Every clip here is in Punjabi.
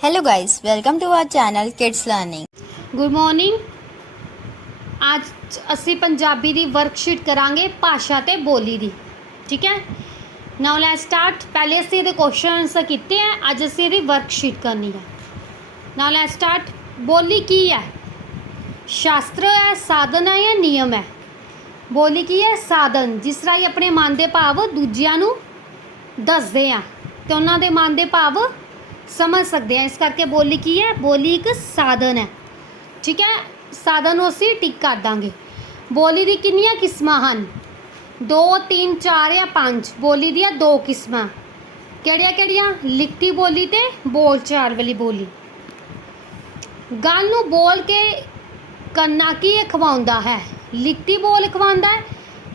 Hello guys, welcome to our channel Kids Learning. Good morning ਅੱਜ ਅਸੀਂ ਪੰਜਾਬੀ ਦੀ ਵਰਕਸ਼ੀਟ ਕਰਾਂਗੇ ਭਾਸ਼ਾ ਤੇ ਬੋਲੀ ਦੀ ਠੀਕ ਹੈ ਨਾਓ ਲੈਟਸ ਸਟਾਰਟ ਪਹਿਲੇ ਅਸੀਂ ਇਹਦੇ ਕੁਐਸਚਨ ਆਨਸਰ ਕੀਤੇ ਹੈ ਅੱਜ ਅਸੀਂ ਇਹਦੀ ਵਰਕਸ਼ੀਟ ਕਰਨੀ ਹੈ ਨਾਓ ਲੈਟਸ ਸਟਾਰਟ ਬੋਲੀ ਕੀ ਹੈ ਸ਼ਾਸਤਰ ਹੈ ਸਾਧਨ ਹੈ ਜਾਂ ਨਿਯਮ ਹੈ ਬੋਲੀ ਕੀ ਹੈ ਸਾਧਨ ਜਿਸ ਰਾਹੀਂ ਆਪਣੇ ਮਨ ਦੇ ਭਾਵ ਦੂਜਿਆਂ ਨੂੰ ਦੱਸਦੇ ਆ ਤੇ ਉਹਨਾਂ ਦੇ ਮਨ ਦੇ ਭਾਵ ਸਮਝ ਸਕਦੇ ਆ ਇਸ ਕਰਕੇ ਬੋਲੀ ਕੀ ਹੈ? ਬੋਲੀ ਇੱਕ ਸਾਧਨ ਹੈ। ਠੀਕ ਹੈ? ਸਾਧਨ ਨੂੰ ਅਸੀਂ ਟਿਕ ਕਰ ਦਾਂਗੇ। ਬੋਲੀ ਦੀ ਕਿੰਨੀਆਂ ਕਿਸਮਾਂ ਹਨ? 2 3 4 ਜਾਂ 5 ਬੋਲੀ ਦੀਆਂ ਦੋ ਕਿਸਮਾਂ। ਕਿਹੜੀਆਂ ਕਿਹੜੀਆਂ? ਲਿਖਤੀ ਬੋਲੀ ਤੇ ਬੋਲਚਾਲ ਵਾਲੀ ਬੋਲੀ। ਗੱਲ ਨੂੰ ਬੋਲ ਕੇ ਕਰਨਾ ਕੀ ਇਹ ਖਵਾਉਂਦਾ ਹੈ? ਲਿਖਤੀ ਬੋਲ ਖਵਾਉਂਦਾ ਹੈ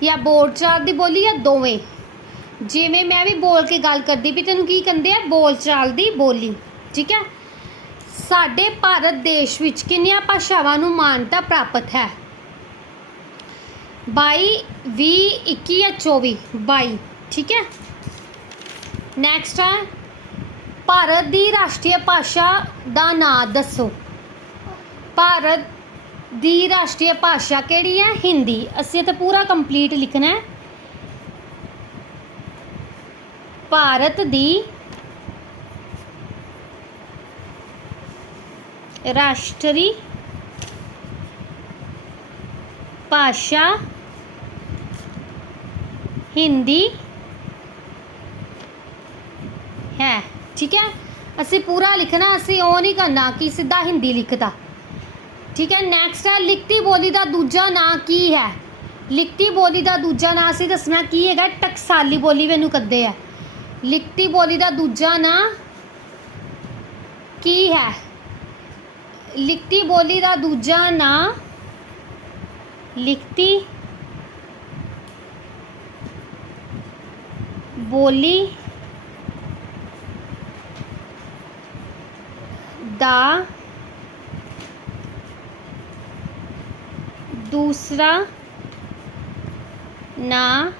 ਜਾਂ ਬੋਲਚਾਲ ਦੀ ਬੋਲੀ ਜਾਂ ਦੋਵੇਂ? ਜਿਵੇਂ ਮੈਂ ਵੀ ਬੋਲ ਕੇ ਗੱਲ ਕਰਦੀ ਵੀ ਤੈਨੂੰ ਕੀ ਕਹਿੰਦੇ ਆ? ਬੋਲਚਾਲ ਦੀ ਬੋਲੀ, ਠੀਕ ਹੈ? ਸਾਡੇ ਭਾਰਤ ਦੇਸ਼ ਵਿੱਚ ਕਿੰਨੀਆਂ ਭਾਸ਼ਾਵਾਂ ਨੂੰ ਮਾਨਤਾ ਪ੍ਰਾਪਤ ਹੈ? 22 20 21 ਜਾਂ 24 22 ਠੀਕ ਹੈ? ਨੈਕਸਟ ਹੈ ਭਾਰਤ ਦੀ ਰਾਸ਼ਟਰੀ ਭਾਸ਼ਾ ਦਾ ਨਾਂ ਦੱਸੋ। ਭਾਰਤ ਦੀ ਰਾਸ਼ਟਰੀ ਭਾਸ਼ਾ ਕਿਹੜੀ ਹੈ? ਹਿੰਦੀ। ਅਸੀਂ ਤਾਂ ਪੂਰਾ ਕੰਪਲੀਟ ਲਿਖਣਾ ਹੈ। ਭਾਰਤ ਦੀ ਰਾਸ਼ਟਰੀ ਭਾਸ਼ਾ ਹਿੰਦੀ ਹੈ। ਠੀਕ ਹੈ? ਅਸੀਂ ਪੂਰਾ ਲਿਖਣਾ, ਅਸੀਂ ਉਹ ਨਹੀਂ ਕਰਨਾ ਕਿ ਸਿੱਧਾ ਹਿੰਦੀ ਲਿਖਤਾ ਠੀਕ ਹੈ? ਨੈਕਸਟ ਹੈ, ਲਿਖਤੀ ਬੋਲੀ ਦਾ ਦੂਜਾ ਨਾਂ ਕੀ ਹੈ? ਲਿਖਤੀ ਬੋਲੀ ਦਾ ਦੂਜਾ ਨਾਂ ਅਸੀਂ ਦੱਸਣਾ ਕੀ ਹੈਗਾ? ਟਕਸਾਲੀ ਬੋਲੀ ਮੈਨੂੰ ਕਹਦੇ ਆ। ਲਿਖਤੀ ਬੋਲੀ ਦਾ ਦੂਜਾ ਨਾਂ ਕੀ ਹੈ? ਲਿਖਤੀ ਬੋਲੀ ਦਾ ਦੂਜਾ ਨਾਂ ਲਿਖਤੀ ਬੋਲੀ ਦਾ ਦੂਸਰਾ ਨਾਂ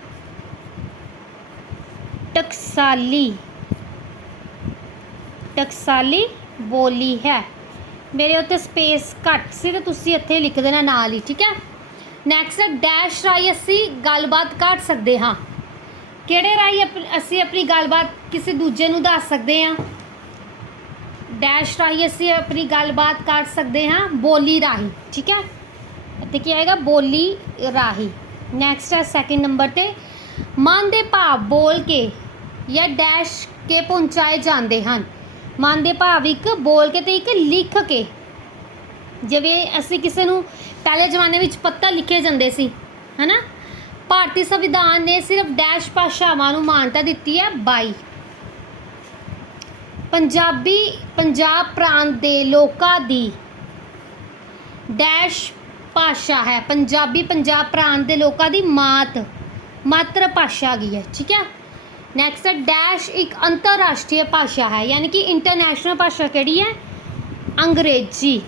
ਟਕਸਾਲੀ। ਟਕਸਾਲੀ ਬੋਲੀ ਹੈ। ਮੇਰੇ ਉੱਤੇ ਸਪੇਸ ਘੱਟ ਸੀ ਤੇ ਤੁਸੀਂ ਇੱਥੇ ਲਿਖ ਦੇਣਾ ਨਾਲ ਹੀ, ਠੀਕ ਹੈ? ਨੈਕਸਟ ਡੈਸ਼ ਰਾਹੀਂ ਅਸੀਂ ਗੱਲਬਾਤ ਕਰ ਸਕਦੇ ਹਾਂ। ਕਿਹੜੇ ਰਾਹੀਂ ਅਸੀਂ ਆਪਣੀ ਗੱਲਬਾਤ ਕਿਸੇ ਦੂਜੇ ਨੂੰ ਦੱਸ ਸਕਦੇ ਹਾਂ? ਡੈਸ਼ ਰਾਹੀਂ ਅਸੀਂ ਆਪਣੀ ਗੱਲਬਾਤ ਕਰ ਸਕਦੇ ਹਾਂ ਬੋਲੀ ਰਾਹੀਂ, ਠੀਕ ਹੈ? ਇੱਥੇ ਕੀ ਆਏਗਾ? ਬੋਲੀ ਰਾਹੀਂ। ਨੈਕਸਟ ਹੈ ਸੈਕਿੰਡ ਨੰਬਰ ਤੇ। ਮਨ ਦੇ ਭਾਵ ਬੋਲ ਕੇ ਜਾਂ ਡੈਸ਼ ਕੇ ਪਹੁੰਚਾਏ ਜਾਂਦੇ ਹਨ। ਮਨ ਦੇ ਭਾਵ ਇੱਕ ਬੋਲ ਕੇ ਤੇ ਇੱਕ ਲਿਖ ਕੇ। ਜਿਵੇਂ ਅਸੀਂ ਕਿਸੇ ਨੂੰ ਪਹਿਲੇ ਜ਼ਮਾਨੇ ਵਿੱਚ ਪੱਤਰ ਲਿਖੇ ਜਾਂਦੇ ਸੀ, ਹਨਾ? ਭਾਰਤੀ ਸੰਵਿਧਾਨ ਨੇ ਸਿਰਫ ਡੈਸ਼ ਭਾਸ਼ਾਵਾਂ ਨੂੰ ਮਾਨਤਾ ਦਿੱਤੀ ਹੈ 22 ਪੰਜਾਬੀ ਪੰਜਾਬ ਪ੍ਰਾਂਤ ਦੇ ਲੋਕਾਂ ਦੀ ਡੈਸ਼ ਭਾਸ਼ਾ ਹੈ। ਪੰਜਾਬੀ ਪੰਜਾਬ ਪ੍ਰਾਂਤ ਦੇ ਲੋਕਾਂ ਦੀ ਮਾਤ ਮਾਤਰ ਭਾਸ਼ਾ ਗਈ ਹੈ, ਠੀਕ ਹੈ? ਨੈਕਸਟ ਹੈ ਡੈਸ਼ ਇੱਕ ਅੰਤਰਰਾਸ਼ਟਰੀ ਭਾਸ਼ਾ ਹੈ, ਯਾਨੀ ਕਿ ਇੰਟਰਨੈਸ਼ਨਲ ਭਾਸ਼ਾ ਕਿਹੜੀ ਹੈ? ਅੰਗਰੇਜ਼ੀ।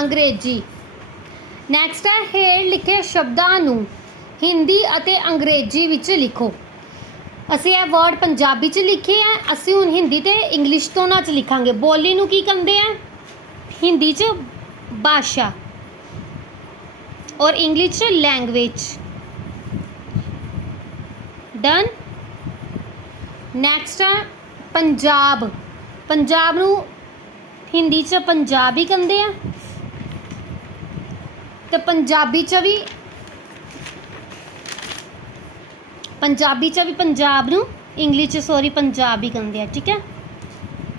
ਅੰਗਰੇਜ਼ੀ। ਨੈਕਸਟ ਹੈ ਹੇਠ ਲਿਖੇ ਸ਼ਬਦਾਂ ਨੂੰ ਹਿੰਦੀ ਅਤੇ ਅੰਗਰੇਜ਼ੀ ਵਿੱਚ ਲਿਖੋ। ਅਸੀਂ ਇਹ ਵਰਡ ਪੰਜਾਬੀ ਚ ਲਿਖੇ ਆ, ਅਸੀਂ ਹੁਣ ਹਿੰਦੀ ਤੇ ਇੰਗਲਿਸ਼ ਤੋਂ ਦੋਨਾਂ ਚ ਲਿਖਾਂਗੇ। ਬੋਲੀ ਨੂੰ ਕੀ ਕਹਿੰਦੇ ਆ? ਹਿੰਦੀ ਚ ਭਾਸ਼ਾ। ਔਰ ਇੰਗਲਿਸ਼ ਚ ਲੈਂਗੁਏਜ ਡਨ ਨੈਕਸਟ ਹੈ ਪੰਜਾਬ। ਪੰਜਾਬ ਨੂੰ ਹਿੰਦੀ ਚ ਪੰਜਾਬੀ ਕਹਿੰਦੇ ਆ। ਤੇ ਪੰਜਾਬੀ ਚ ਵੀ ਪੰਜਾਬੀ ਚ ਵੀ ਪੰਜਾਬ ਨੂੰ ਇੰਗਲਿਸ਼ ਚ ਸੌਰੀ ਪੰਜਾਬੀ ਕਹਿੰਦੇ ਆ, ਠੀਕ ਹੈ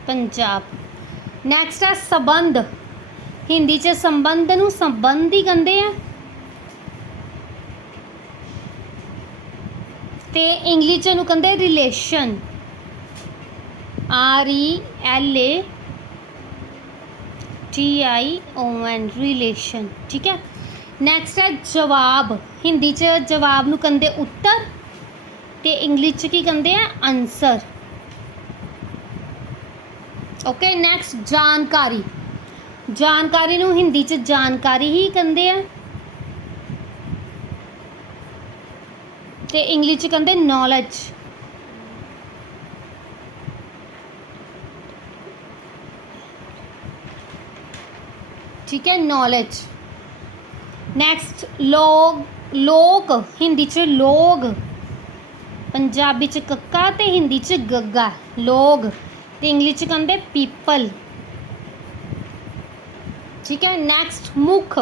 ਪੰਜਾਬ। ਨੈਕਸਟ ਹੈ ਸਬੰਧ। ਹਿੰਦੀ ਚ ਸੰਬੰਧ ਨੂੰ ਸੰਬੰਧ ਹੀ ਕਹਿੰਦੇ ਆ। ਤੇ ਇੰਗਲਿਸ਼ ਚ ਨੂੰ ਕਹਿੰਦੇ relation R E L A T I O N relation ਠੀਕ ਹੈ? ਨੈਕਸਟ ਹੈ ਜਵਾਬ। ਹਿੰਦੀ ਚ ਜਵਾਬ ਨੂੰ ਕਹਿੰਦੇ ਉੱਤਰ ਤੇ ਇੰਗਲਿਸ਼ ਚ ਕੀ ਕਹਿੰਦੇ ਆ? ਆਨਸਰ ਓਕੇ ਨੈਕਸਟ ਜਾਣਕਾਰੀ। ਜਾਣਕਾਰੀ ਨੂੰ ਹਿੰਦੀ ਚ ਜਾਣਕਾਰੀ ਹੀ ਕਹਿੰਦੇ ਆ। ਤੇ ਇੰਗਲਿਸ਼ ਚ ਕਹਿੰਦੇ ਨੌਲੇਜ ਠੀਕ ਹੈ ਨੌਲੇਜ ਨੈਕਸਟ ਲੋਗ, ਲੋਕ, ਹਿੰਦੀ ਚ ਲੋਗ। ਪੰਜਾਬੀ ਚ ਕੱਕਾ ਤੇ ਹਿੰਦੀ ਚ ਗੱਗਾ। ਲੋਗ। ਤੇ ਇੰਗਲਿਸ਼ ਚ ਕਹਿੰਦੇ ਪੀਪਲ ਠੀਕ ਹੈ ਨੈਕਸਟ ਮੁਖ।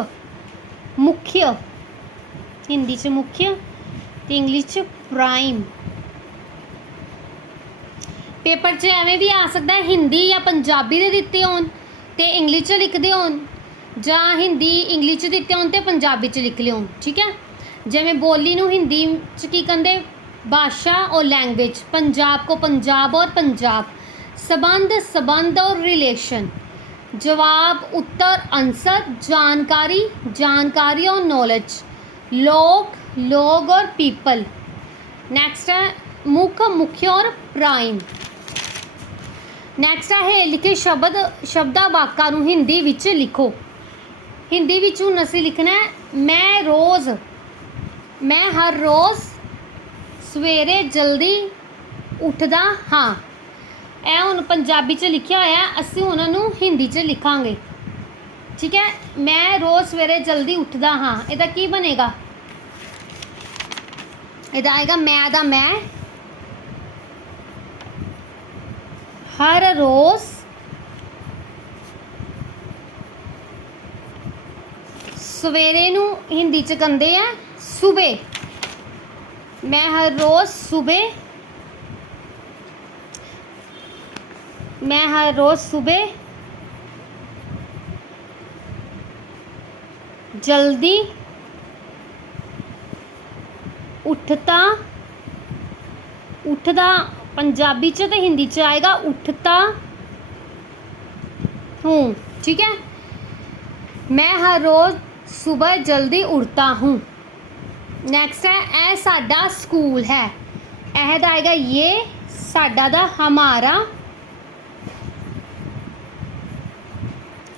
ਮੁਖਯ ਹਿੰਦੀ ਚ ਮੁਖਯ ਤੇ ਇੰਗਲਿਸ਼ ਚ ਪ੍ਰਾਈਮ ਪੇਪਰ 'ਚ ਐਵੇਂ ਵੀ ਆ ਸਕਦਾ ਹਿੰਦੀ ਜਾਂ ਪੰਜਾਬੀ ਦੇ ਦਿੱਤੇ ਹੋਣ ਤੇ ਇੰਗਲਿਸ਼ 'ਚ ਲਿਖਦੇ ਹੋਣ, ਜਾਂ ਹਿੰਦੀ ਇੰਗਲਿਸ਼ 'ਚ ਦਿੱਤੇ ਹੋਣ ਤੇ ਪੰਜਾਬੀ 'ਚ ਲਿਖ ਲਿਓ, ਠੀਕ ਹੈ? ਜਿਵੇਂ ਬੋਲੀ ਨੂੰ ਹਿੰਦੀ 'ਚ ਕੀ ਕਹਿੰਦੇ? ਭਾਸ਼ਾ ਔਰ ਲੈਂਗੁਏਜ ਪੰਜਾਬ ਕੋ ਪੰਜਾਬ ਔਰ ਪੰਜਾਬ। ਸਬੰਧ ਸਬੰਧ ਔਰ ਰਿਲੇਸ਼ਨ ਜਵਾਬ, ਉੱਤਰ ਅੰਸਰ ਜਾਣਕਾਰੀ ਜਾਣਕਾਰੀ ਔਰ ਨੌਲੇਜ ਲੋਕ लोग और पीपल नेक्स्ट है मुख्य मुख्य और प्राइम ਨੈਕਸਟ ਹੈ ਲਿਖੇ ਸ਼ਬਦ ਸ਼ਬਦਾਂ ਵਾਕਾਂ ਨੂੰ ਹਿੰਦੀ ਵਿੱਚ ਲਿਖੋ ਹਿੰਦੀ ਵਿੱਚ ਹੁਣ ਅਸੀਂ ਲਿਖਣਾ ਹੈ ਮੈਂ ਰੋਜ਼ ਮੈਂ ਹਰ ਰੋਜ਼ ਸਵੇਰੇ ਜਲਦੀ ਉੱਠਦਾ ਹਾਂ ਇਹ ਹੁਣ ਪੰਜਾਬੀ 'ਚ ਲਿਖਿਆ ਹੋਇਆ ਹੈ, ਅਸੀਂ ਉਹਨਾਂ ਨੂੰ ਹਿੰਦੀ 'ਚ ਲਿਖਾਂਗੇ ਠੀਕ ਹੈ ਮੈਂ ਰੋਜ਼ ਸਵੇਰੇ ਜਲਦੀ ਉੱਠਦਾ ਹਾਂ ਇਹਦਾ ਕੀ ਬਣੇਗਾ ਇਹਦਾ ਆਏਗਾ ਮੈਂ ਦਾ ਮੈਂ। ਹਰ ਰੋਜ਼ ਸਵੇਰੇ ਨੂੰ ਹਿੰਦੀ ਚ ਕਹਿੰਦੇ ਆ, ਸੂਬੇ। ਮੈਂ ਹਰ ਰੋਜ਼ ਸੂਬੇ। ਮੈਂ ਹਰ ਰੋਜ਼ ਸੂਬੇ। ਜਲਦੀ ਉੱਠਤਾ ਉੱਠਦਾ ਪੰਜਾਬੀ ਚ ਤੇ ਹਿੰਦੀ ਚ ਆਏਗਾ ਉੱਠਤਾ ਹੂੰ ਠੀਕ ਹੈ ਮੈਂ ਹਰ ਰੋਜ਼ ਸਵੇਰ ਜਲਦੀ ਉੱਠਤਾ ਹੂੰ ਨੈਕਸਟ ਹੈ ਇਹ ਸਾਡਾ ਸਕੂਲ ਹੈ ਇਹ ਦਾ ਆਏਗਾ ਇਹ ਸਾਡਾ ਦਾ ਹਮਾਰਾ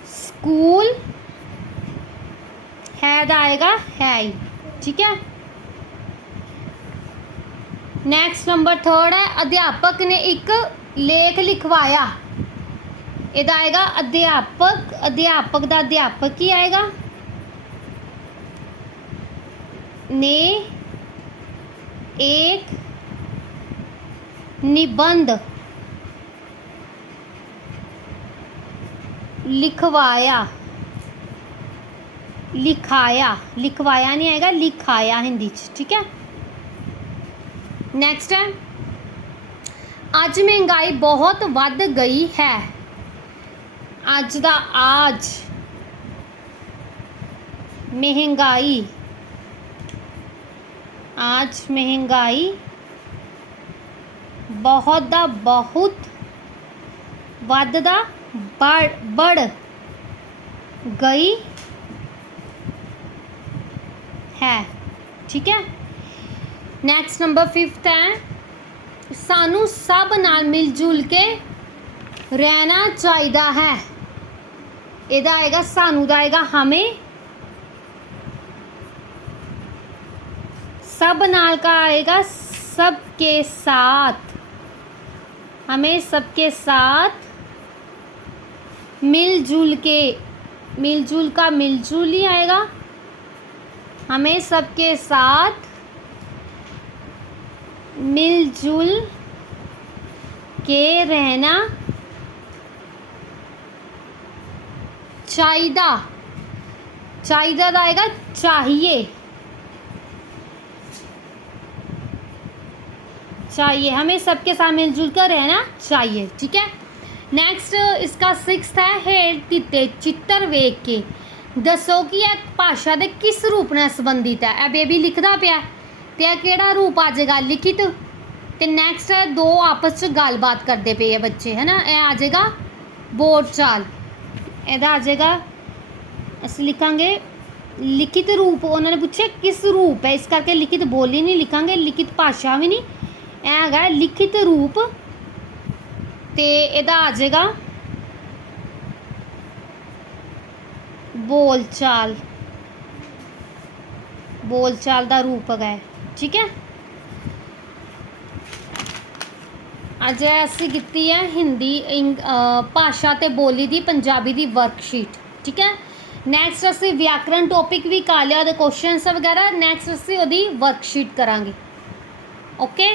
ਸਕੂਲ ਹੈ ਦਾ ਆਏਗਾ ਹੈ ਹੀ ਠੀਕ ਹੈ ਨੈਕਸਟ ਨੰਬਰ 3 ਹੈ, ਅਧਿਆਪਕ ਨੇ ਇੱਕ ਲੇਖ ਲਿਖਵਾਇਆ। ਇਹਦਾ ਆਏਗਾ ਅਧਿਆਪਕ ਅਧਿਆਪਕ ਦਾ ਅਧਿਆਪਕ ਹੀ ਆਏਗਾ। ਨੇ ਇੱਕ ਨਿਬੰਧ ਲਿਖਵਾਇਆ। ਲਿਖਾਇਆ, ਲਿਖਵਾਇਆ ਨਹੀਂ ਆਏਗਾ, ਲਿਖਾਇਆ ਹਿੰਦੀ ਚ, ਠੀਕ ਹੈ? ਨੈਕਸਟ ਹੈ ਅੱਜ ਮਹਿੰਗਾਈ ਬਹੁਤ ਵੱਧ ਗਈ ਹੈ ਅੱਜ ਦਾ ਆਜ ਮਹਿੰਗਾਈ आज महंगाई ਬਹੁਤ ਦਾ ਬਹੁਤ ਵੱਧ ਦਾ ਬੜ ਬੜ ਗਈ ਹੈ ਠੀਕ ਹੈ ਨੈਕਸਟ ਨੰਬਰ 5th ਹੈ ਸਾਨੂੰ ਸਭ ਨਾਲ ਮਿਲ ਜੁਲ ਕੇ ਰਹਿਣਾ ਚਾਹੀਦਾ ਹੈ ਇਹਦਾ ਆਏਗਾ ਸਾਨੂੰ ਦਾ ਆਏਗਾ ਹਮੇ सब नाल का आएगा सबके साथ हमें सबके साथ मिलजुल के मिलजुल का मिलजुल ही आएगा हमें सबके साथ मिलजुल के रहना चाहिदा चाहिदा ਦਾ ਆਏਗਾ चाहिए चाहिए हमें सबके साथ मिलजुल कर रहना चाहिए ठीक है ਨੈਕਸਟ ਇਸਕਾ 6th ਹੈ ਹੇਠ ਦਿੱਤੇ ਚਿੱਤਰ ਵੇਖ ਕੇ ਦੱਸੋ ਕਿ ਇਹ ਭਾਸ਼ਾ ਦੇ ਕਿਸ ਰੂਪ ਨਾਲ ਸੰਬੰਧਿਤ ਹੈ ਇਹ ਬੇਬੀ ਲਿਖਦਾ ਪਿਆ ਤੇ ਇਹ ਕਿਹੜਾ ਰੂਪ ਆ ਜਾਏਗਾ ਲਿਖਿਤ? ਤੇ ਨੈਕਸਟ ਹੈ ਦੋ ਆਪਸ ਚ ਗੱਲਬਾਤ ਕਰਦੇ ਪਏ ਆ ਬੱਚੇ ਹੈ ਨਾ ਇਹ ਆ ਜਾਏਗਾ ਬੋਲਚਾਲ ਇਹਦਾ ਆ ਜਾਏਗਾ ਅਸੀਂ ਲਿਖਾਂਗੇ ਲਿਖਿਤ ਰੂਪ। ਉਹਨਾਂ ਨੇ ਪੁੱਛਿਆ ਕਿਸ ਰੂਪ ਹੈ? ਇਸ ਕਰਕੇ ਲਿਖਿਤ ਬੋਲੀ ਨਹੀਂ ਲਿਖਾਂਗੇ ਲਿਖਿਤ ਭਾਸ਼ਾ ਵੀ ਨਹੀਂ। ਇਹ ਹੈਗਾ ਲਿਖਿਤ ਰੂਪ। ਤੇ ਇਹਦਾ ਆ ਜਾਏਗਾ ਬੋਲਚਾਲ ਬੋਲਚਾਲ ਦਾ ਰੂਪ ਹੈਗਾ। ਹੈ, ਠੀਕ ਹੈ? ਅੱਜ ਅਸੀਂ ਕੀਤੀ ਹੈ ਹਿੰਦੀ, ਇੰਗ- ਭਾਸ਼ਾ ਤੇ ਬੋਲੀ ਦੀ ਪੰਜਾਬੀ ਦੀ ਵਰਕਸ਼ੀਟ ਠੀਕ ਹੈ? ਨੈਕਸਟ ਅਸੀਂ ਵਿਆਕਰਣ ਟੌਪਿਕ ਵੀ ਕਰ ਲਿਆ, ਉਹਦੇ ਕੁਐਸਚਨਸ ਵਗੈਰਾ ਨੈਕਸਟ ਅਸੀਂ ਉਹਦੀ ਵਰਕਸ਼ੀਟ ਕਰਾਂਗੇ ਓਕੇ